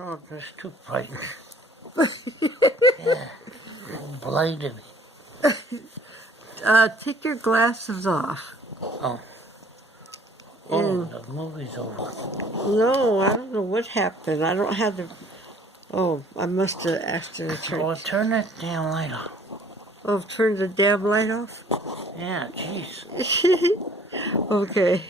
Oh, that's too bright. Yeah, blinded me. Take your glasses off. Oh. Oh, the movie's over. No, I don't know what happened. I don't have the... Oh, I must have accidentally turned... Oh, turn that damn light off. Oh, turn the damn light off? Yeah, jeez. Okay.